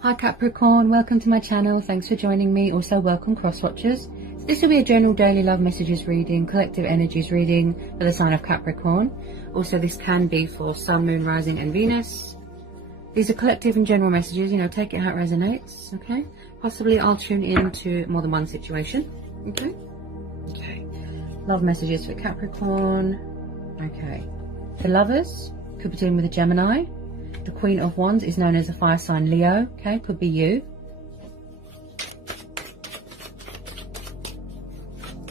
Hi Capricorn, welcome to my channel. Thanks for joining me. Also welcome cross watchers. So this will be a general daily love messages reading, collective energies reading for the sign of Capricorn. Also this can be for Sun, Moon, Rising and Venus. These are collective and general messages, you know, take it how it resonates, okay? Possibly I'll tune in to more than one situation, okay? Okay. Love messages for Capricorn. Okay. The Lovers could be dealing with a Gemini. The Queen of Wands is known as a fire sign Leo, okay, could be you.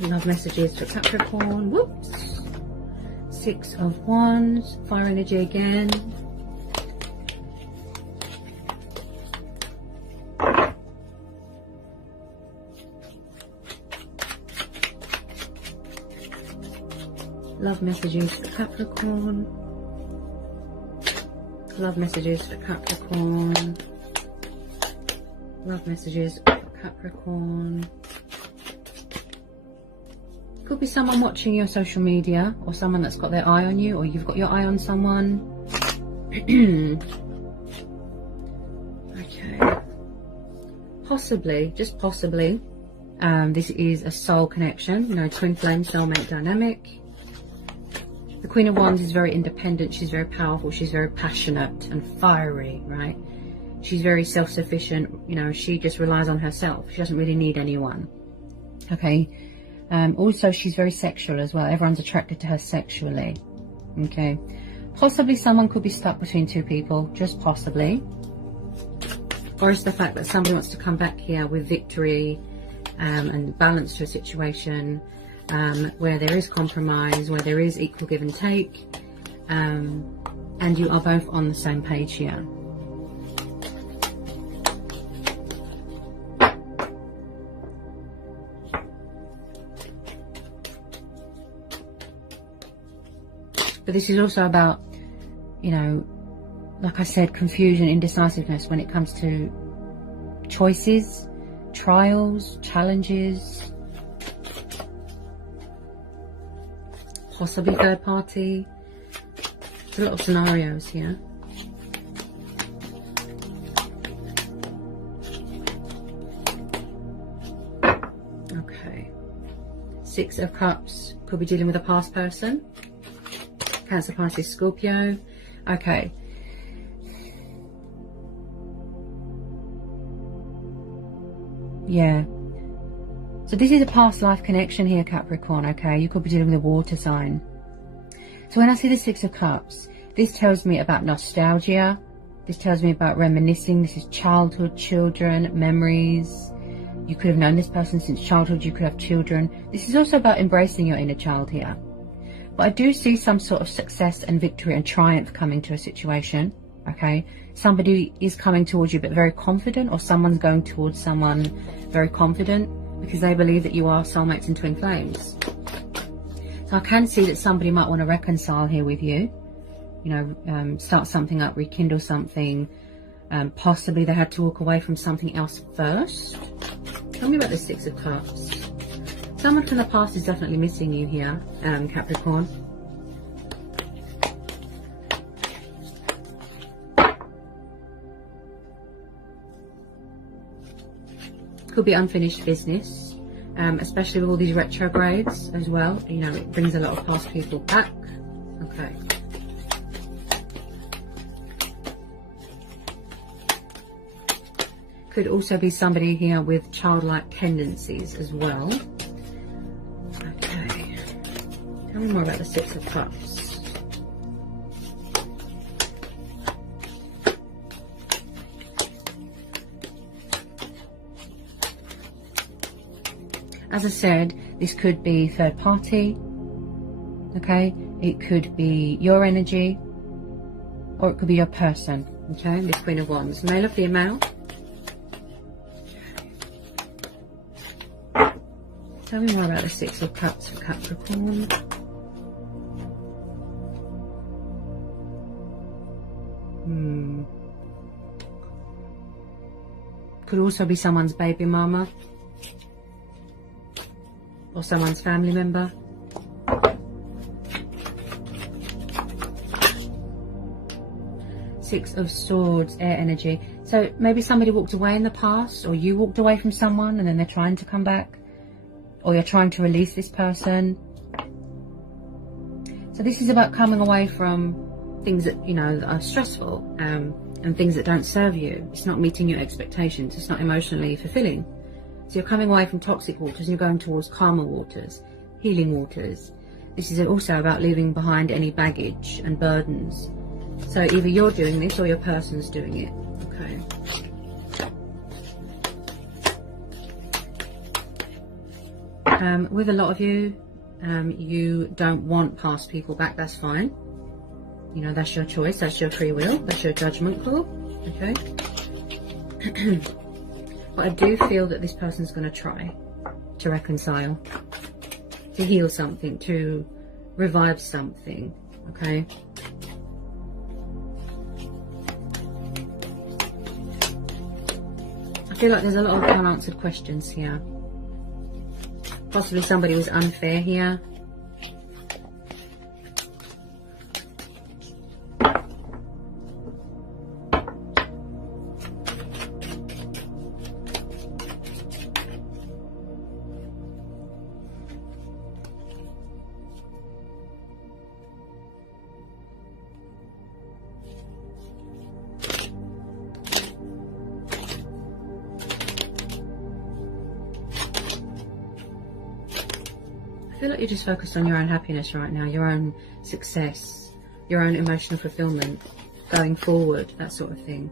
Love messages for Capricorn, whoops. Six of Wands, fire energy again. Love messages for Capricorn. Love messages for Capricorn. Love messages for Capricorn. Could be someone watching your social media, or someone that's got their eye on you, or you've got your eye on someone. Okay. Possibly, just possibly, this is a soul connection, you know, twin flame soulmate dynamic. The Queen of Wands is very independent, she's very powerful, she's very passionate and fiery, right? She's very self-sufficient, you know, she just relies on herself. She doesn't really need anyone, okay? Also, she's very sexual as well. Everyone's attracted to her sexually, okay? Possibly someone could be stuck between two people, just possibly. Or it's the fact that somebody wants to come back here with victory and balance to a situation. Where there is compromise, where there is equal give and take, and you are both on the same page here. But this is also about, you know, like I said, confusion, indecisiveness when it comes to choices, trials, challenges. Possibly third party. There's a lot of scenarios here. Okay. Six of Cups. Could be dealing with a past person. Cancer, Pisces, Scorpio. Okay. Yeah. So this is a past life connection here, Capricorn, okay? You could be dealing with a water sign. So when I see the Six of Cups, this tells me about nostalgia. This tells me about reminiscing. This is childhood, children, memories. You could have known this person since childhood. You could have children. This is also about embracing your inner child here. But I do see some sort of success and victory and triumph coming to a situation, okay? Somebody is coming towards you but very confident, or someone's going towards someone very confident, because they believe that you are soulmates and twin flames. So I can see that somebody might want to reconcile here with you. You know, start something up, rekindle something. Possibly they had to walk away from something else first. Tell me about the Six of Cups. Someone from the past is definitely missing you here, Capricorn. Could be unfinished business, especially with all these retrogrades as well. You know, it brings a lot of past people back. Okay. Could also be somebody here with childlike tendencies as well. Okay. Tell me more about the Six of Cups. As I said, this could be third party, okay? It could be your energy, or it could be your person, okay? This Queen of Wands, male or female? Okay. Tell me more about the Six of Cups for Capricorn. Could also be someone's baby mama, or someone's family member. Six of Swords, air energy. So maybe somebody walked away in the past, or you walked away from someone and then they're trying to come back, or you're trying to release this person. So this is about coming away from things that, you know, are stressful, and things that don't serve you. It's not meeting your expectations. It's not emotionally fulfilling. So you're coming away from toxic waters and you're going towards calmer waters, healing waters. This is also about leaving behind any baggage and burdens. So either you're doing this or your person's doing it. Okay. With a lot of you, you don't want past people back. That's fine. You know, that's your choice. That's your free will. That's your judgment call. Okay. But I do feel that this person's going to try to reconcile, to heal something, to revive something. Okay. I feel like there's a lot of unanswered questions here. Possibly somebody was unfair here. I feel like you're just focused on your own happiness right now, your own success, your own emotional fulfillment, going forward, that sort of thing.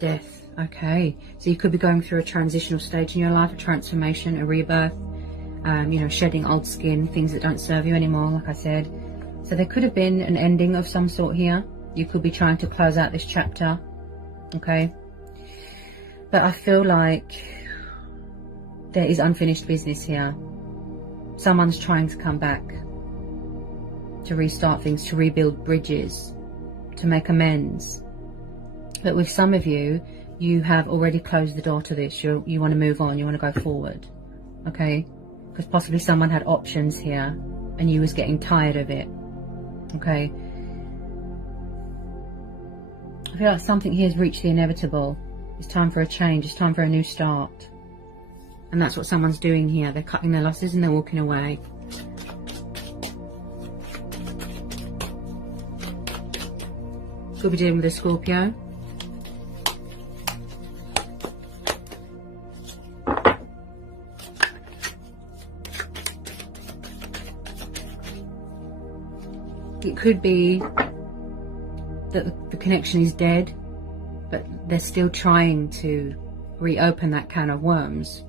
Death. Okay, so you could be going through a transitional stage in your life, a transformation, a rebirth, you know, shedding old skin, things that don't serve you anymore, like I said. So there could have been an ending of some sort here. You could be trying to close out this chapter, okay? But I feel like there is unfinished business here. Someone's trying to come back, to restart things, to rebuild bridges, to make amends. But with some of you, you have already closed the door to this. You want to move on, you want to go forward, okay? Because possibly someone had options here and you was getting tired of it. Okay, I feel like something here has reached the inevitable. It's time for a change. It's time for a new start. And that's what someone's doing here. They're cutting their losses and they're walking away. Could be dealing with a Scorpio. It could be that the connection is dead, but they're still trying to reopen that can of worms.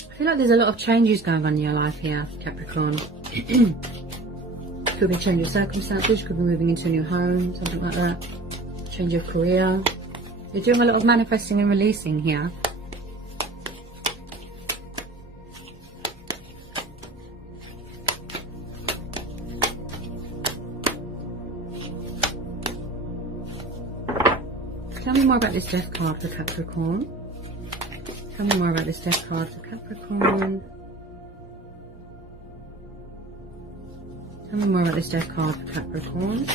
I feel like there's a lot of changes going on in your life here, Capricorn. Could be a change of circumstances, could be moving into a new home, something like that. Change of career. You're doing a lot of manifesting and releasing here. Tell me more about this death card for Capricorn. Tell me more about this death card for Capricorn. Tell me more about this death card for Capricorn.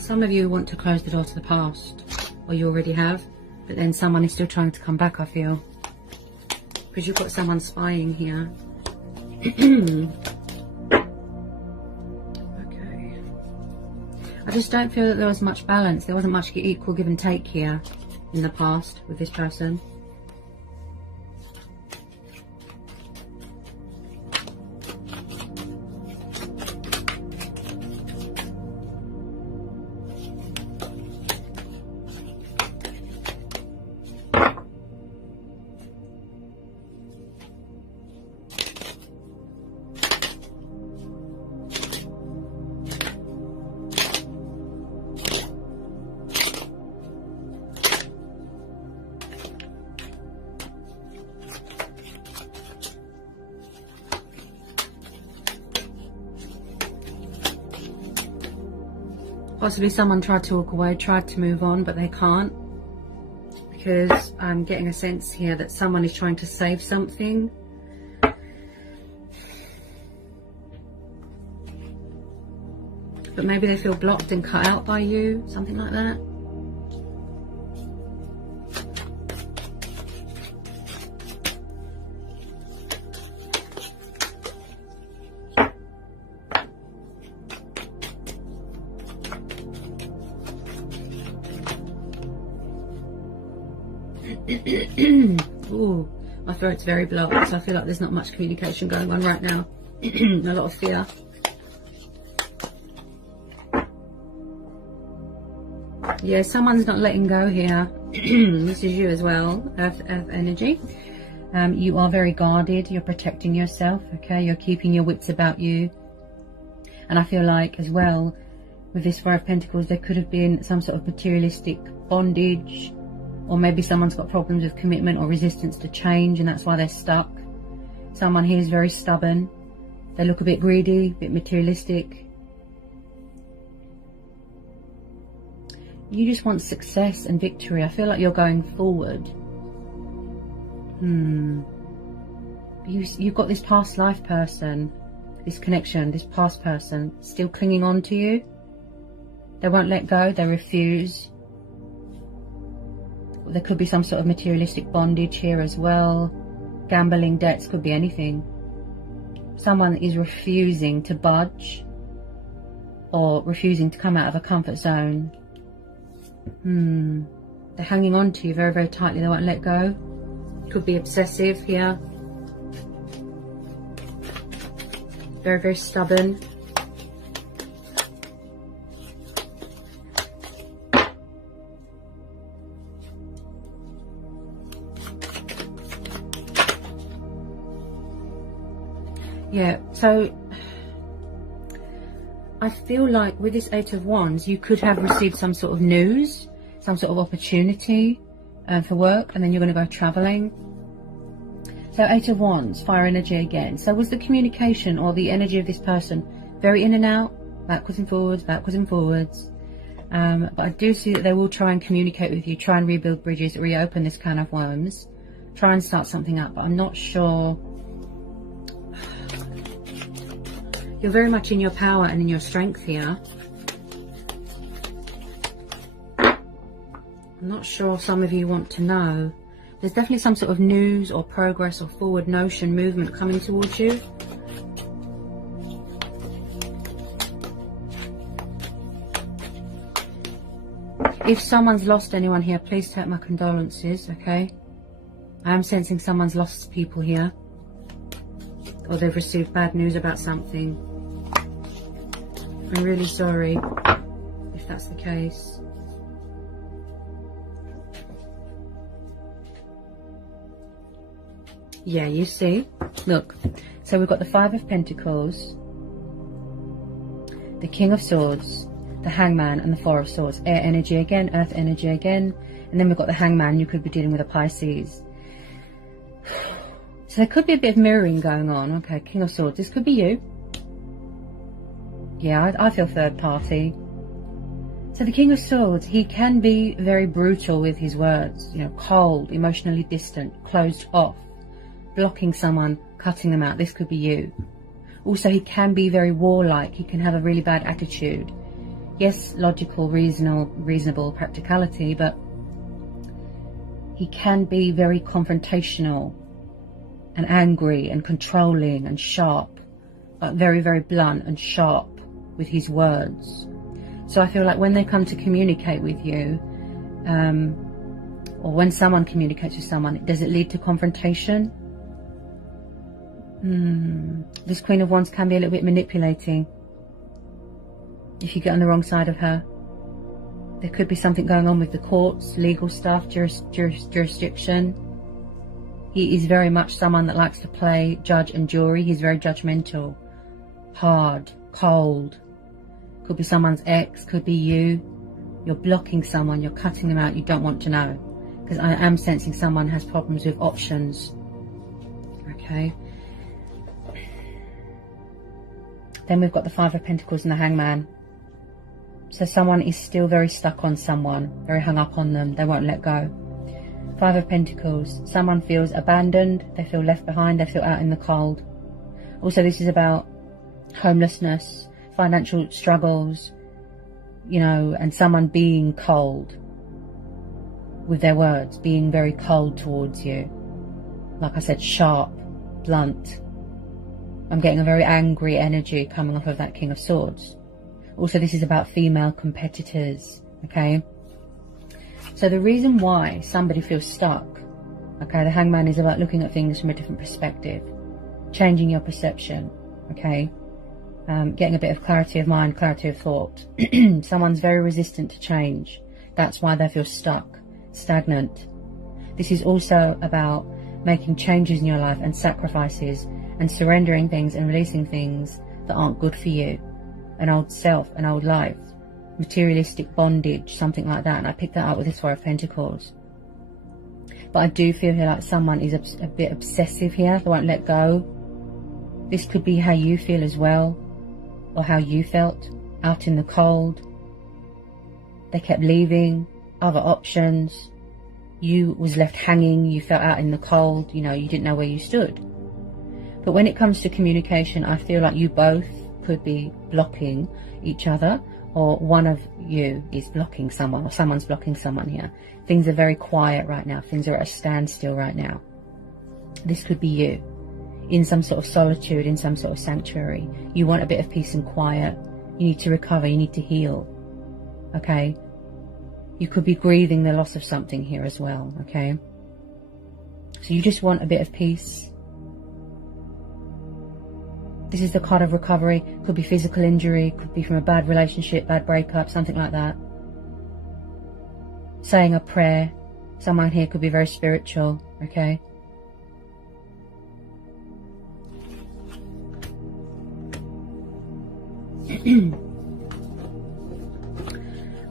Some of you want to close the door to the past, or you already have, but then someone is still trying to come back, I feel. Because you've got someone spying here. I just don't feel that there was much balance. There wasn't much equal give and take here in the past with this person. Possibly someone tried to walk away, tried to move on, but they can't. Because I'm getting a sense here that someone is trying to save something. But maybe they feel blocked and cut out by you, something like that. Ooh, my throat's very blocked, so I feel like there's not much communication going on right now. A lot of fear. Yeah, someone's not letting go here. This is you as well, Earth energy. You are very guarded. You're protecting yourself, okay? You're keeping your wits about you. And I feel like as well, with this Five of Pentacles, there could have been some sort of materialistic bondage, or maybe someone's got problems with commitment or resistance to change, and that's why they're stuck. Someone here is very stubborn. They look a bit greedy, a bit materialistic. You just want success and victory. I feel like you're going forward. You've got this past life person, this connection, this past person still clinging on to you. They won't let go. They refuse. There could be some sort of materialistic bondage here as well. Gambling, debts, could be anything. Someone is refusing to budge or refusing to come out of a comfort zone. They're hanging on to you very, very tightly. They won't let go. Could be obsessive here. Very, very stubborn. Yeah, so I feel like with this Eight of Wands, you could have received some sort of news, some sort of opportunity for work, and then you're going to go traveling. So Eight of Wands, fire energy again. So was the communication or the energy of this person very in and out, backwards and forwards, backwards and forwards? But I do see that they will try and communicate with you, try and rebuild bridges, reopen this can of worms, try and start something up, but I'm not sure. You're very much in your power and in your strength here. I'm not sure some of you want to know. There's definitely some sort of news or progress or forward motion, movement coming towards you. If someone's lost anyone here, please take my condolences, okay? I am sensing someone's lost people here. Or they've received bad news about something. I'm really sorry if that's the case. Yeah, you see, look, so we've got the Five of Pentacles, the King of Swords, the Hangman, and the Four of Swords. Air energy again, earth energy again, and then we've got the Hangman. You could be dealing with a Pisces. So there could be a bit of mirroring going on. Okay, King of Swords, this could be you. Yeah, I feel third party. So the King of Swords, he can be very brutal with his words, you know, cold, emotionally distant, closed off, blocking someone, cutting them out. This could be you. Also, he can be very warlike. He can have a really bad attitude. Yes, logical, reasonable practicality, but he can be very confrontational and angry and controlling and sharp, but very, very blunt and sharp with his words. So I feel like when they come to communicate with you, or when someone communicates with someone, does it lead to confrontation? This Queen of Wands can be a little bit manipulating if you get on the wrong side of her. There could be something going on with the courts, legal stuff, jurisdiction. He is very much someone that likes to play judge and jury. He's very judgmental, hard, cold. Could be someone's ex, could be you. You're blocking someone, you're cutting them out, you don't want to know. Because I am sensing someone has problems with options. Okay. Then we've got the Five of Pentacles and the Hangman. So someone is still very stuck on someone, very hung up on them. They won't let go. 5 of Pentacles. Someone feels abandoned. They feel left behind. They feel out in the cold. Also, this is about homelessness, financial struggles, you know, and someone being cold with their words, being very cold towards you. Like I said, sharp, blunt. I'm getting a very angry energy coming off of that King of Swords. Also, this is about female competitors, okay? So the reason why somebody feels stuck, okay, the Hangman is about looking at things from a different perspective, changing your perception, okay? Getting a bit of clarity of mind, clarity of thought. Someone's very resistant to change. That's why they feel stuck, stagnant. This is also about making changes in your life and sacrifices and surrendering things and releasing things that aren't good for you. An old self, an old life, materialistic bondage, something like that. And I picked that up with this 4 of Pentacles. But I do feel here like someone is a bit obsessive here. They won't let go. This could be how you feel as well, or how you felt, out in the cold. They kept leaving, other options. You was left hanging, you felt out in the cold, you know, you didn't know where you stood. But when it comes to communication, I feel like you both could be blocking each other, or one of you is blocking someone, or someone's blocking someone here. Things are very quiet right now. Things are at a standstill right now. This could be you, in some sort of solitude, in some sort of sanctuary. You want a bit of peace and quiet. You need to recover. You need to heal. Okay? You could be grieving the loss of something here as well. Okay? So you just want a bit of peace. This is the card of recovery. Could be physical injury. Could be from a bad relationship, bad breakup, something like that. Saying a prayer. Someone here could be very spiritual. Okay?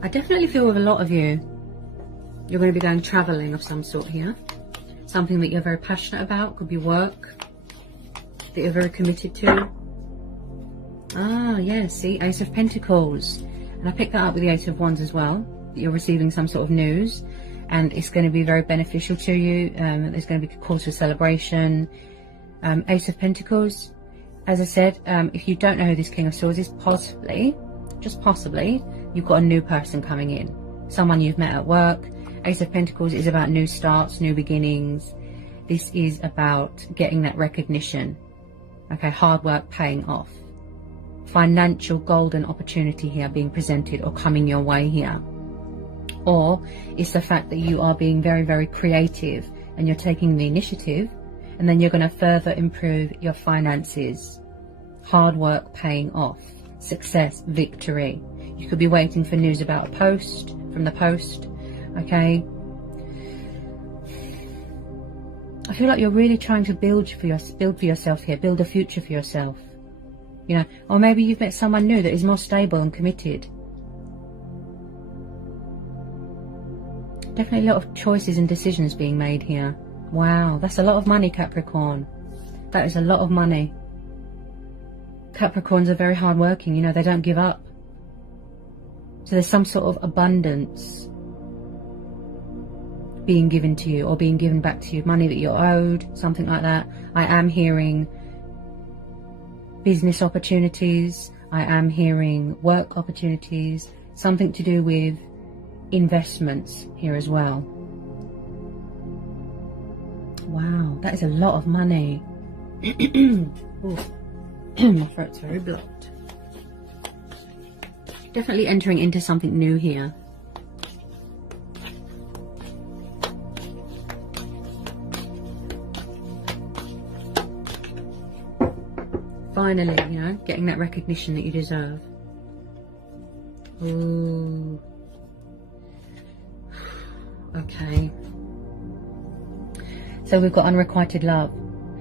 I definitely feel with a lot of you, you're going to be going travelling of some sort here. Something that you're very passionate about. Could be work that you're very committed to. Ah, yes, see, Ace of Pentacles. And I picked that up with the Ace of Wands as well. That you're receiving some sort of news, and it's going to be very beneficial to you. There's going to be a cause for celebration. Ace of Pentacles. As I said, if you don't know who this King of Swords is, possibly, just possibly, you've got a new person coming in. Someone you've met at work. Ace of Pentacles is about new starts, new beginnings. This is about getting that recognition. Okay, hard work paying off. Financial golden opportunity here being presented or coming your way here. Or it's the fact that you are being very, very creative and you're taking the initiative, and then you're going to further improve your finances. Hard work paying off. Success, victory. You could be waiting for news about a post, from the post. Okay. I feel like you're really trying to build for yourself here. Build a future for yourself. You know, or maybe you've met someone new that is more stable and committed. Definitely a lot of choices and decisions being made here. Wow, that's a lot of money, Capricorn. That is a lot of money. Capricorns are very hardworking, you know, they don't give up. So there's some sort of abundance being given to you, or being given back to you. Money that you're owed, something like that. I am hearing business opportunities. I am hearing work opportunities. Something to do with investments here as well. Wow, that is a lot of money. My throat's very blocked. Definitely entering into something new here. Finally, you know, getting that recognition that you deserve. Ooh. Okay. So we've got unrequited love.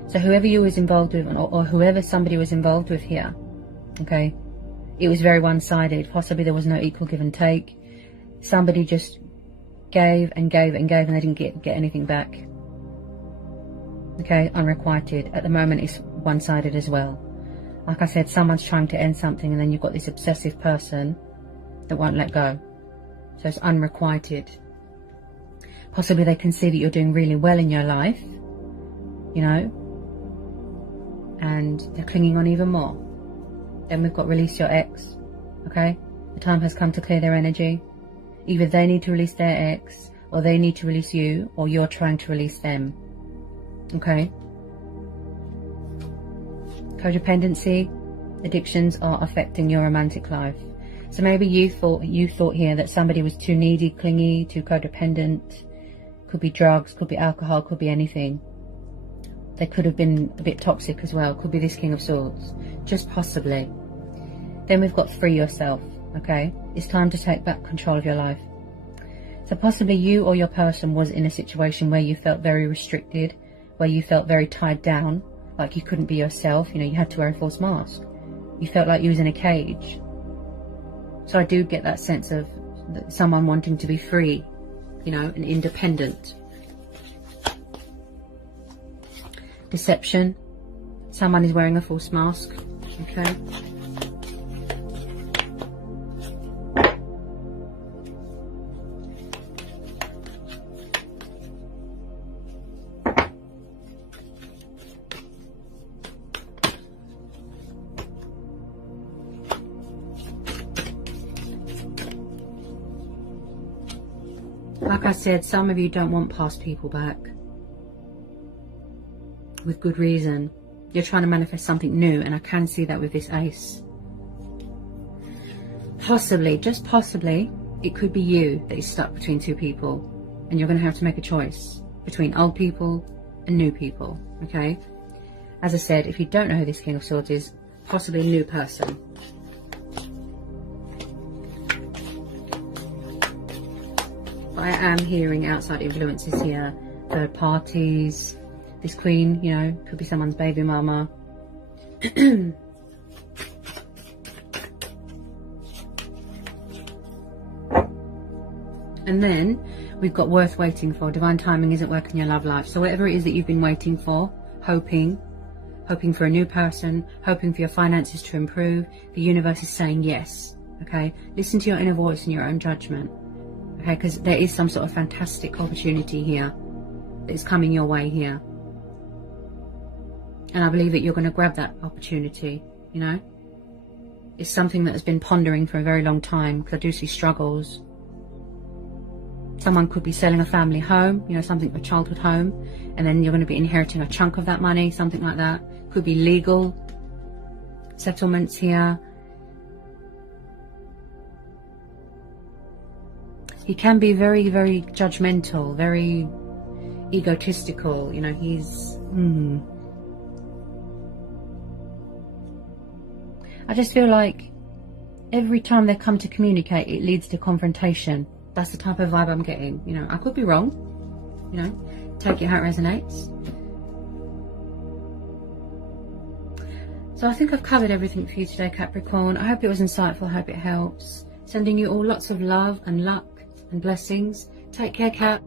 So whoever you was involved with, or whoever somebody was involved with here, okay, it was very one-sided. Possibly there was no equal give and take. Somebody just gave and gave and gave, and they didn't get anything back. Okay, unrequited. At the moment, it's one-sided as well. Like I said, someone's trying to end something, and then you've got this obsessive person that won't let go. So it's unrequited. Possibly they can see that you're doing really well in your life, you know, and they're clinging on even more. Then we've got release your ex, okay? The time has come to clear their energy. Either they need to release their ex, or they need to release you, or you're trying to release them, okay? Codependency, addictions are affecting your romantic life. So maybe you thought here that somebody was too needy, clingy, too codependent. Could be drugs, could be alcohol, could be anything. They could have been a bit toxic as well. Could be this King of Swords. Just possibly. Then we've got free yourself, okay? It's time to take back control of your life. So possibly you or your person was in a situation where you felt very restricted, where you felt very tied down, like you couldn't be yourself. You know, you had to wear a false mask. You felt like you was in a cage. So I do get that sense of someone wanting to be free, you know, and independent. Deception. Someone is wearing a false mask. Okay. Like I said, some of you don't want past people back. With good reason. You're trying to manifest something new, and I can see that with this ace. Possibly, just possibly, it could be you that is stuck between two people, and you're going to have to make a choice between old people and new people, okay? As I said, if you don't know who this King of Swords is, possibly a new person. I am hearing outside influences here, third parties. This queen, you know, could be someone's baby mama. And then we've got worth waiting for. Divine timing isn't working in your love life. So whatever it is that you've been waiting for, hoping for a new person, hoping for your finances to improve, the universe is saying yes, okay? Listen to your inner voice and your own judgment, okay? Because there is some sort of fantastic opportunity here that is coming your way here. And I believe that you're going to grab that opportunity, you know. It's something that has been pondering for a very long time, because I do see struggles. Someone could be selling a family home, you know, something, a childhood home, and then you're going to be inheriting a chunk of that money, something like that. Could be legal settlements here. He can be very, very judgmental, very egotistical, you know, he's... I just feel like every time they come to communicate, it leads to confrontation. That's the type of vibe I'm getting. You know, I could be wrong. You know, take it how it resonates. So I think I've covered everything for you today, Capricorn. I hope it was insightful. I hope it helps. Sending you all lots of love and luck and blessings. Take care, Cap.